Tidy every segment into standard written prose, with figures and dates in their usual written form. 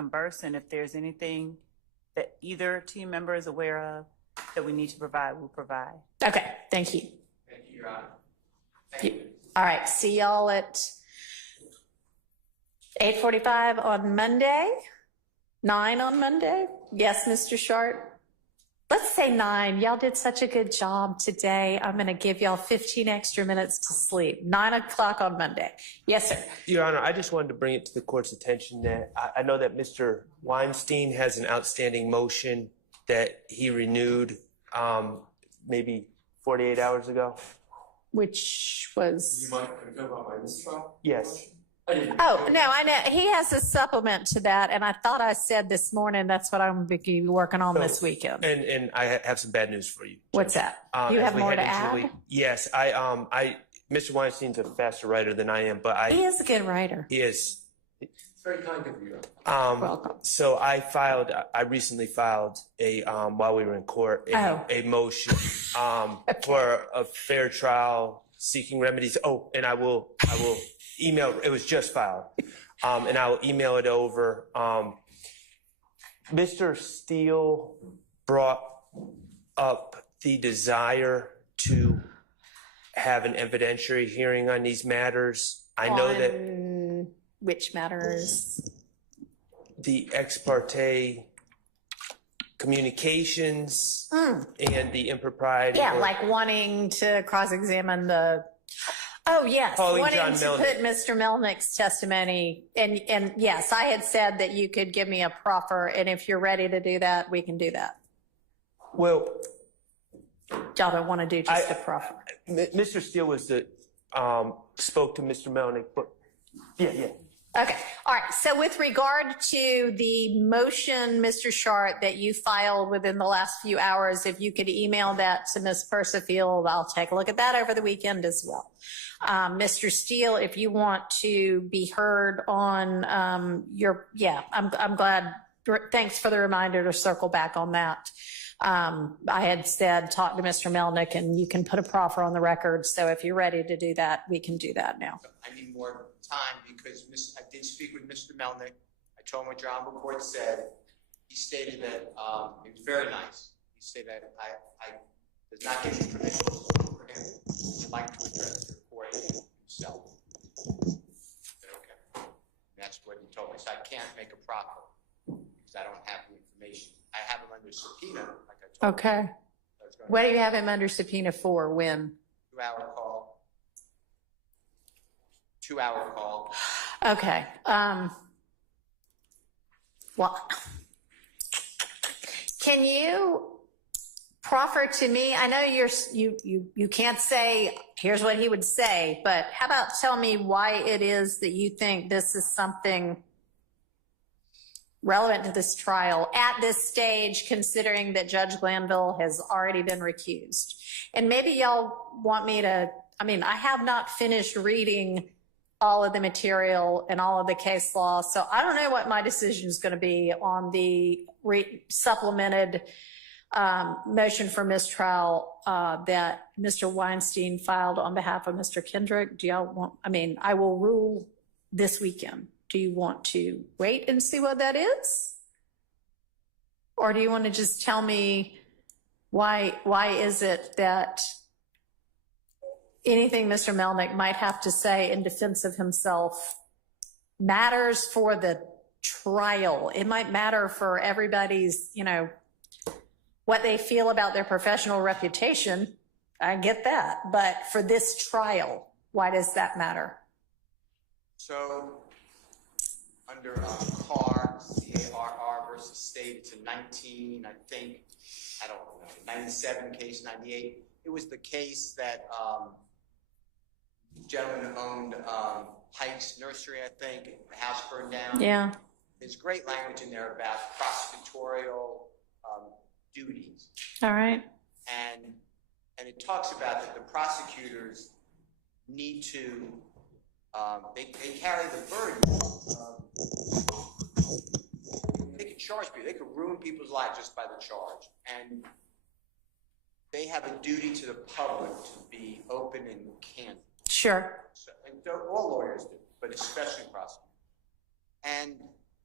converse, and if there's anything that either team member is aware of that we need to provide, we'll provide. Okay, thank you. Thank you, Your Honor. Thank you. All right, see y'all at 8:45 on Monday, 9 on Monday. Yes, Mr. Sharp? Let's say 9. Y'all did such a good job today. I'm going to give y'all 15 extra minutes to sleep. 9 o'clock on Monday. Yes, sir. Your Honor, I just wanted to bring it to the court's attention that I know that Mr. Weinstein has an outstanding motion that he renewed maybe 48 hours ago. Which was... You might confirm about my mistrial? Yes. Oh, no, I know. He has a supplement to that, and I thought I said this morning that's what I'm going to be working on this weekend. And I have some bad news for you. What's that? You have more to add? Yes, Mr. Weinstein's a faster writer than I am, but He is a good writer. he is. It's very kind of you. Welcome. So I recently filed while we were in court, a motion for a fair trial seeking remedies. Oh, and I will email, it was just filed, and I will email it over. Mr. Steele brought up the desire to have an evidentiary hearing on these matters. I know that which matters? The ex parte communications and the impropriety. Yeah, like wanting to cross-examine the... Oh, yes, wanting to put Mr. Melnick's testimony. And yes, I had said that you could give me a proffer, and if you're ready to do that, we can do that. Well... Y'all don't want to do just a proffer. Mr. Steele was spoke to Mr. Melnick, but yeah. Okay. All right. So with regard to the motion, Mr. Sharp, that you filed within the last few hours, if you could email that to Ms. Persifield, I'll take a look at that over the weekend as well. Mr. Steele, if you want to be heard on I'm glad. Thanks for the reminder to circle back on that. I had said, talk to Mr. Melnick and you can put a proffer on the record. So if you're ready to do that, we can do that now. I need more time because I did speak with Mr. Melnick. I told him what your Honorable Court said. He stated that it was very nice. He stated that I does not give you permission for him. He'd like to address the court himself. Okay. That's what he told me. So I can't make a proffer because I don't have the information. I have him under subpoena, like I told Okay. him. What do you have him under subpoena for? When? 2-hour call. 2-hour call. Okay. Well, can you proffer to me? I know you can't say here's what he would say, but how about tell me why it is that you think this is something relevant to this trial at this stage, considering that Judge Glanville has already been recused. And maybe y'all want me to, I have not finished reading all of the material and all of the case law, so I don't know what my decision is going to be on the supplemented motion for mistrial that Mr. Weinstein filed on behalf of Mr. Kendrick. Do y'all want, I will rule this weekend. Do you want to wait and see what that is? Or do you want to just tell me why is it that anything Mr. Melnick might have to say in defense of himself matters for the trial? It might matter for everybody's, what they feel about their professional reputation. I get that. But for this trial, why does that matter? So, under CAR, C-A-R-R versus State, it's a 97 case, 98. It was the case that the gentleman who owned Heights Nursery, I think, the house burned down. Yeah. There's great language in there about prosecutorial duties. All right. And it talks about that the prosecutors need to they carry the burden of, they can charge people, they can ruin people's lives just by the charge. And they have a duty to the public to be open and candid. Sure. So, and all lawyers do, but especially prosecutors. And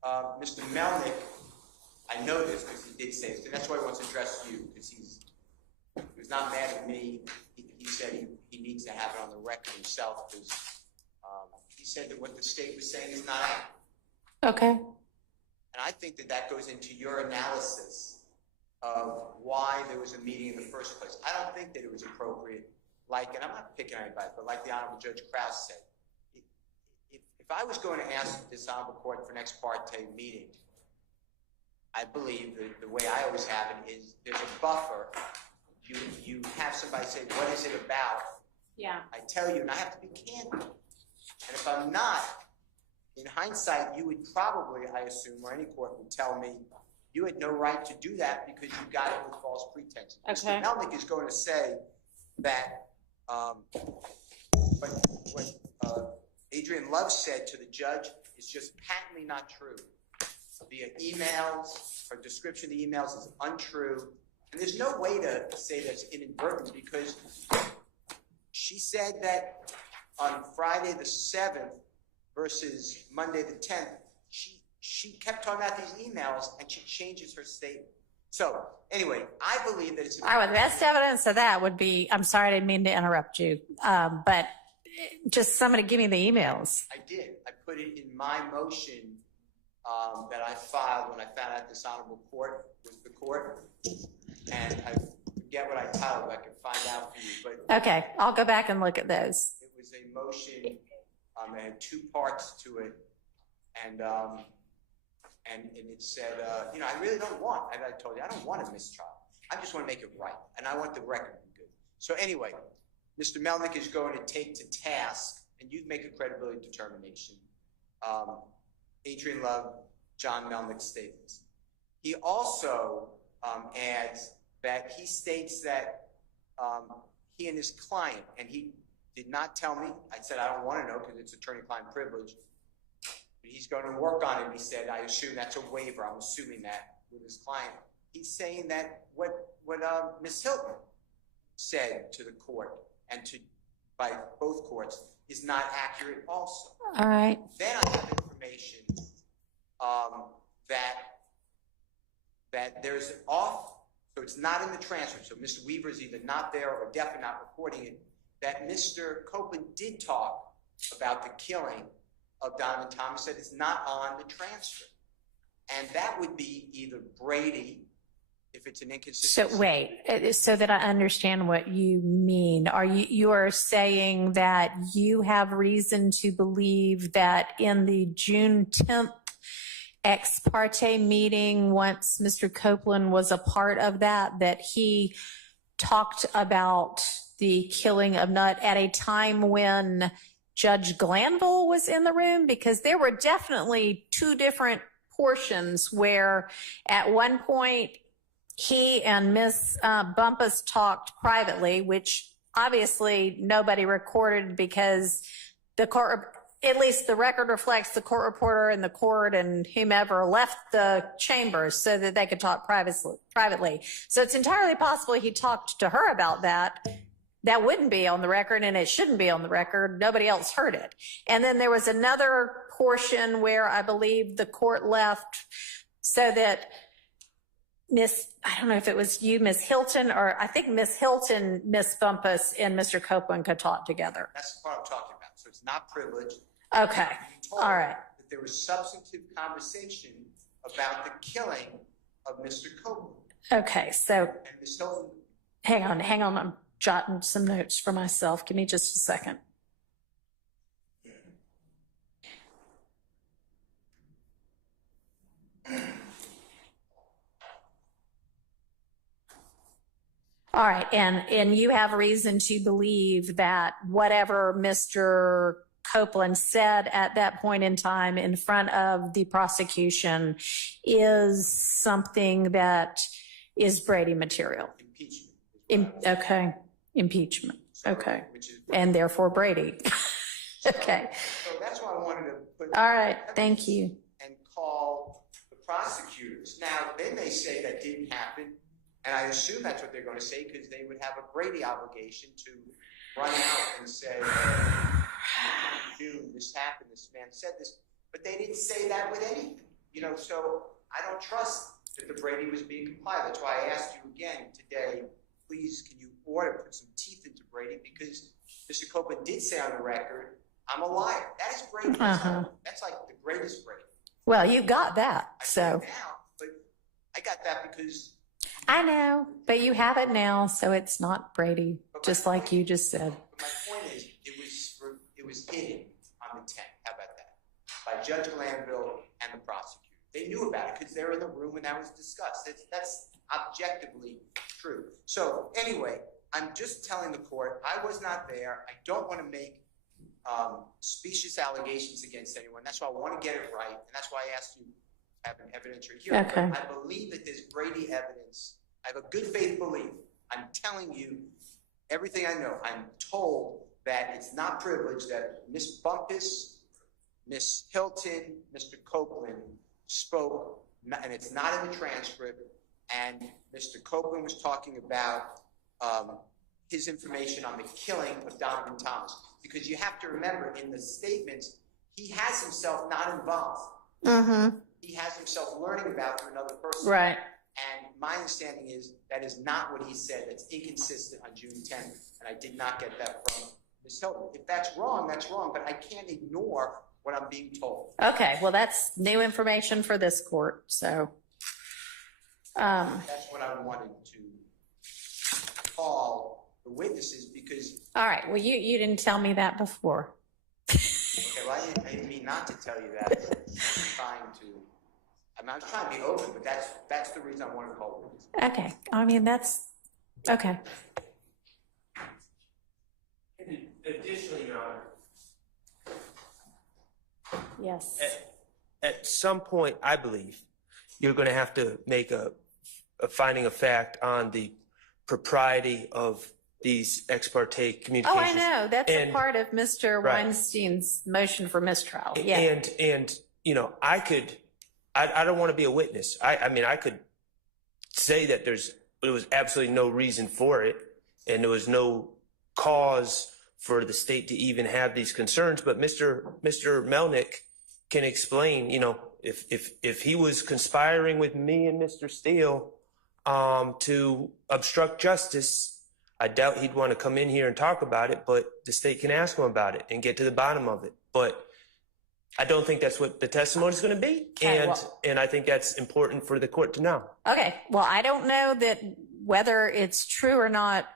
Mr. Melnick, I know this because he did say this, and that's why he wants to address you, because he was not mad at me. He said he needs to have it on the record himself, because he said that what the state was saying is not accurate. Okay. And I think that that goes into your analysis of why there was a meeting in the first place. I don't think that it was appropriate, like, and I'm not picking on anybody, but like the Honorable Judge Krause said, if I was going to ask this Honorable Court for an ex parte meeting, I believe that the way I always have it is there's a buffer. You have somebody say, what is it about? Yeah. I tell you, and I have to be candid. And if I'm not, in hindsight, you would probably, I assume, or any court would tell me, you had no right to do that because you got it with false pretenses. Okay. Mr. Melnick is going to say that what Adrian Love said to the judge is just patently not true. Via emails, her description of the emails is untrue. And there's no way to say that's inadvertent, because she said that on Friday the 7th versus Monday the 10th, she kept talking about these emails and she changes her statement. So anyway, I believe that it's... All right, well, the best evidence of that would be, I'm sorry, I didn't mean to interrupt you, but just somebody give me the emails. I did. I put it in my motion that I filed when I found out this Honorable Court was the court. And I forget what I titled, but I can find out for you. But Okay, I'll go back and look at those. it was a motion, it had two parts to it, and it said, I really don't want, and I told you, I don't want a mistrial. I just want to make it right, and I want the record to be good. So anyway, Mr. Melnick is going to take to task, and you make a credibility determination, Adrian Love, John Melnick's statements. He also adds that he states that he and his client, and he did not tell me, I said I don't want to know because it's attorney-client privilege, but he's going to work on it. He said, I assume that's a waiver. I'm assuming that with his client. He's saying that what Ms. Hilton said to the court and by both courts is not accurate also. All right. Then I have information that there's off, so it's not in the transcript, so Mr. Weaver is either not there or definitely not recording it, that Mr. Copeland did talk about the killing of Donovan Thomas, that it's not on the transcript. And that would be either Brady, if it's an inconsistency. So wait, so that I understand what you mean, you are saying that you have reason to believe that in the June 10th ex parte meeting, once Mr. Copeland was a part of that he talked about the killing of Nutt at a time when Judge Glanville was in the room? Because there were definitely two different portions where at one point he and Miss Bumpus talked privately, which obviously nobody recorded because the court, at least the record reflects the court reporter and the court and whomever left the chambers so that they could talk privately. So it's entirely possible he talked to her about that. That wouldn't be on the record, and it shouldn't be on the record. Nobody else heard it. And then there was another portion where I believe the court left so that I don't know if it was you, Miss Hilton, or I think Miss Hilton, Miss Bumpus, and Mr. Copeland could talk together. That's the part I'm talking about. So it's not privileged. Okay. All right. That there was substantive conversation about the killing of Mr. Copeland. Okay. So And Ms. Hilton, hang on. I'm jotting some notes for myself. Give me just a second. All right, and you have reason to believe that whatever Mr. Copeland said at that point in time in front of the prosecution is something that is Brady material. impeachment. Okay, impeachment. Okay, and therefore Brady. Okay. So that's why I wanted to put. All right, thank you. And call the prosecutors. Now, they may say that didn't happen. And I assume that's what they're going to say because they would have a Brady obligation to run out and say, June, this happened, this man said this. But they didn't say that with anything. So I don't trust that the Brady was being complied. That's why I asked you again today, please, can you put some teeth into Brady? Because Mr. Copeland did say on the record, I'm a liar. That is Brady. That's like the greatest Brady. Well, you got that, so. But I got that because. I know, but you have it now, so it's not Brady, just like you just said. But my point is, it was hidden on the 10th. How about that? By Judge Glanville and the prosecutor. They knew about it because they were in the room when that was discussed. That's objectively true. So anyway, I'm just telling the court, I was not there. I don't want to make specious allegations against anyone. That's why I want to get it right, and that's why I asked you to have an evidentiary hearing. Okay. I believe that there's Brady evidence. I have a good faith belief. I'm telling you everything I know. I'm told that it's not privileged, that Miss Bumpus, Miss Hilton, Mr. Copeland spoke, and it's not in the transcript, and Mr. Copeland was talking about his information on the killing of Donovan Thomas. Because you have to remember, in the statements, he has himself not involved. Mm-hmm. He has himself learning about through another person. Right. And my understanding is that is not what he said. That's inconsistent on June 10th, and I did not get that from Ms. Hilton. If that's wrong, but I can't ignore what I'm being told. Okay, well, that's new information for this court, so. That's what I wanted to call the witnesses because. All right, well, you didn't tell me that before. Okay, well, I didn't mean not to tell you that. I was trying to be open, but that's the reason I wanted to call witnesses. Okay, I mean, that's, okay. Additionally, Your Honor, Yes. at some point, I believe, you're going to have to make a finding of fact on the propriety of these ex parte communications. Oh, I know. That's a part of Mr. Right. Weinstein's motion for mistrial. Yeah. And I don't want to be a witness. I mean, I could say that there was absolutely no reason for it, and there was no cause for the state to even have these concerns. But Mr. Melnick can explain, if he was conspiring with me and Mr. Steele to obstruct justice, I doubt he'd want to come in here and talk about it, but the state can ask him about it and get to the bottom of it. But I don't think that's what the testimony is going to be. Okay, and I think that's important for the court to know. Okay. Well, I don't know that whether it's true or not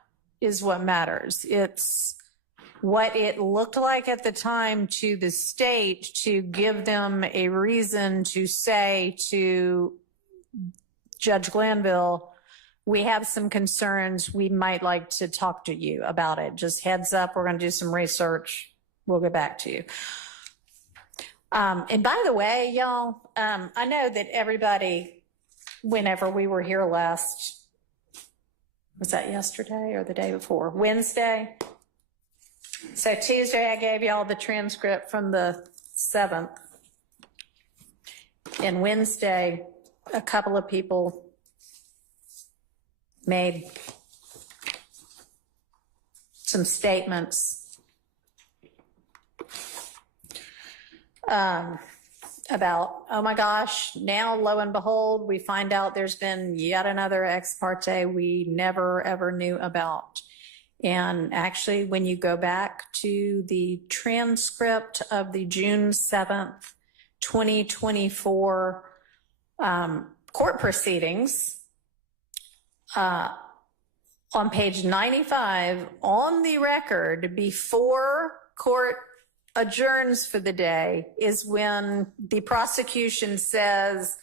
is what matters. It's what it looked like at the time to the state to give them a reason to say to Judge Glanville, we have some concerns. We might like to talk to you about it. Just heads up, we're going to do some research. We'll get back to you. And by the way, y'all, I know that everybody, whenever we were here last, was that yesterday or the day before? Wednesday. So Tuesday, I gave y'all the transcript from the 7th. And Wednesday, a couple of people made some statements about, oh my gosh, now lo and behold, we find out there's been yet another ex parte we never ever knew about. And actually, when you go back to the transcript of the June 7th, 2024 court proceedings, on page 95, on the record, before court adjourns for the day, is when the prosecution says,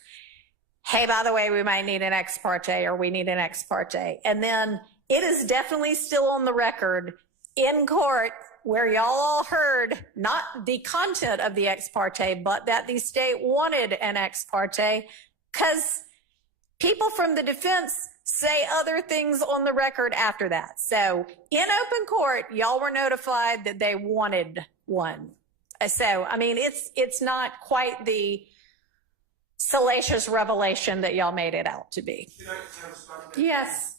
hey, by the way, we might need an ex parte, or we need an ex parte. And then it is definitely still on the record in court where y'all all heard not the content of the ex parte, but that the state wanted an ex parte because people from the defense say other things on the record after that. So in open court, y'all were notified that they wanted one. So, I mean, it's not quite the salacious revelation that y'all made it out to be. Can I respond to that? Yes.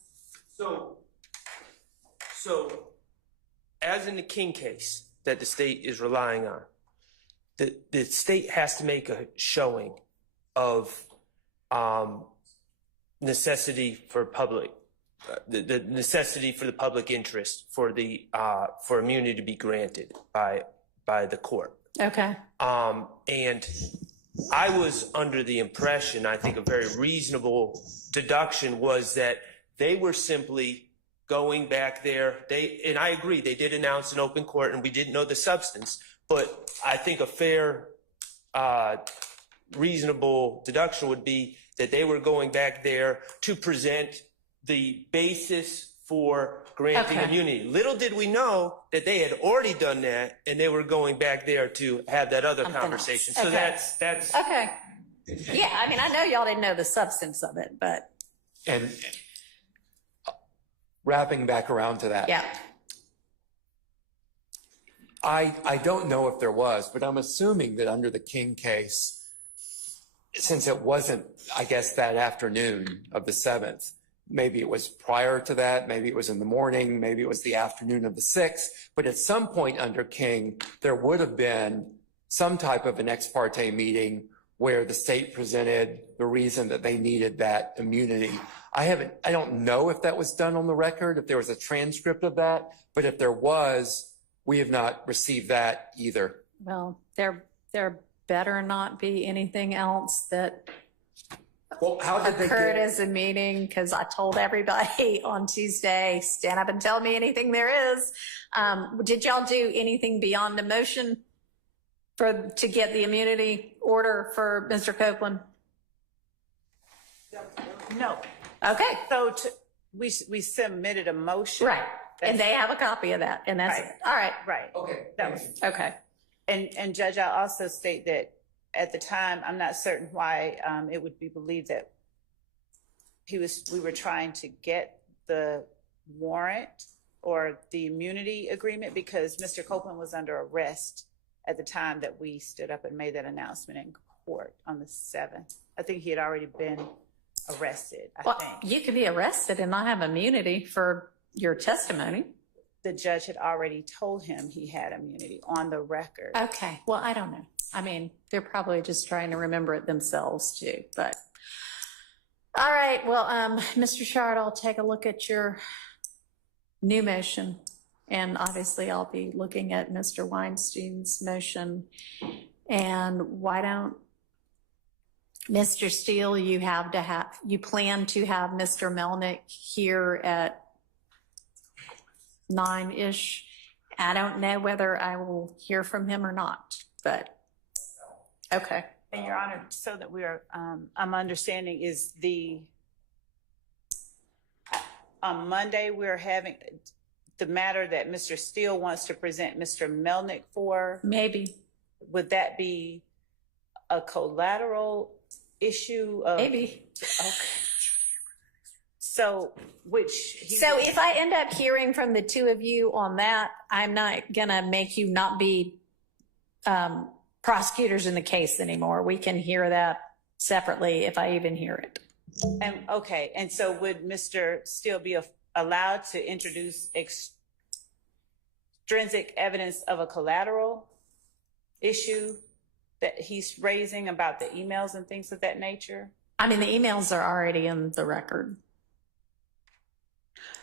So, as in the King case that the state is relying on, the state has to make a showing of necessity for public, the necessity for the public interest for the for immunity to be granted by the court. Okay. And I was under the impression, I think a very reasonable deduction was that they were simply going back there. And I agree, they did announce an open court and we didn't know the substance, but I think a fair, reasonable deduction would be that they were going back there to present the basis for granting immunity. Little did we know that they had already done that and they were going back there to have that other conversation. So that's okay. Yeah, I mean, I know y'all didn't know the substance of it, but. And wrapping back around to that. Yeah. I don't know if there was, but I'm assuming that under the King case, since it wasn't, I guess, that afternoon of the 7th, maybe it was prior to that, maybe it was in the morning, maybe it was the afternoon of the 6th, but at some point under King, there would have been some type of an ex parte meeting where the state presented the reason that they needed that immunity. I don't know if that was done on the record, if there was a transcript of that, but if there was, we have not received that either. Well, there better not be anything else that Well, how did they occurred get? as a meeting, because I told everybody on Tuesday, stand up and tell me anything there is. Did y'all do anything beyond the motion to get the immunity order for Mr. Copeland? No. Okay, So we submitted a motion. right. And they have a copy of that, and that's Right. it. All right. Right. Okay. That was, Okay. and Judge, I'll also state that at the time, I'm not certain why it would be believed that we were trying to get the warrant or the immunity agreement because Mr. Copeland was under arrest at the time that we stood up and made that announcement in court on the 7th. I think he had already been arrested, I Well, think. you could be arrested and not have immunity for your testimony. The judge had already told him he had immunity on the record. Okay. Well, I don't know. I mean, they're probably just trying to remember it themselves too, but. All right. Well, Mr. Shard, I'll take a look at your new motion. And obviously I'll be looking at Mr. Weinstein's motion. And why don't, Mr. Steele, you plan to have Mr. Melnick here at 9-ish. I don't know whether I will hear from him or not, but okay. And Your Honor, so that we are, I'm understanding is on Monday, we're having the matter that Mr. Steele wants to present Mr. Melnick for. Maybe. Would that be a collateral issue of? Maybe. Okay. So, So if I end up hearing from the two of you on that, I'm not gonna make you not be prosecutors in the case anymore. We can hear that separately if I even hear it. And so would Mr. Steele be allowed to introduce extrinsic evidence of a collateral issue that he's raising about the emails and things of that nature? I mean, the emails are already in the record.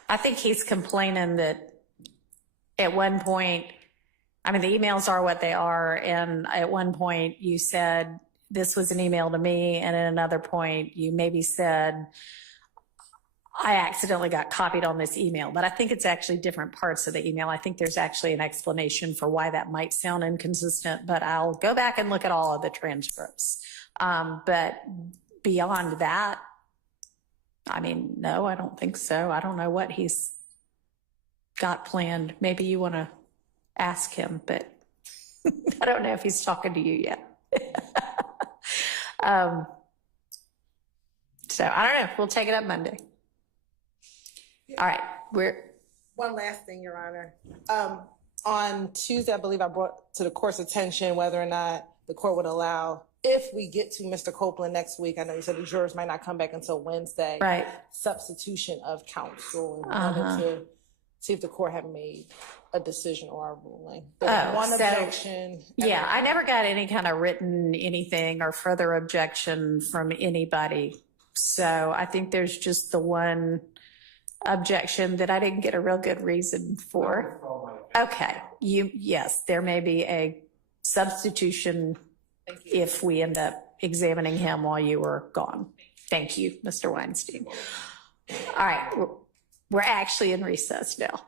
I think he's complaining that at one point, I mean, the emails are what they are. And at one point you said, this was an email to me. And at another point you maybe said, I accidentally got copied on this email, but I think it's actually different parts of the email. I think there's actually an explanation for why that might sound inconsistent, but I'll go back and look at all of the transcripts. But beyond that, I mean, no, I don't think so. I don't know what he's got planned. Maybe you want to ask him, but I don't know if he's talking to you yet. So I don't know. We'll take it up Monday. All right. One last thing, Your Honor. On Tuesday, I believe I brought to the court's attention whether or not the court would allow, if we get to Mr. Copeland next week, I know you said the jurors might not come back until Wednesday. Right. Substitution of counsel, and wanted to see if the court had made a decision or a ruling. Oh, One so- objection. Yeah, I never got any kind of written anything or further objection from anybody. So I think there's just the one objection that I didn't get a real good reason for. Okay, yes, there may be a substitution if we end up examining him while you were gone. Thank you, Mr. Weinstein. All right, we're actually in recess now.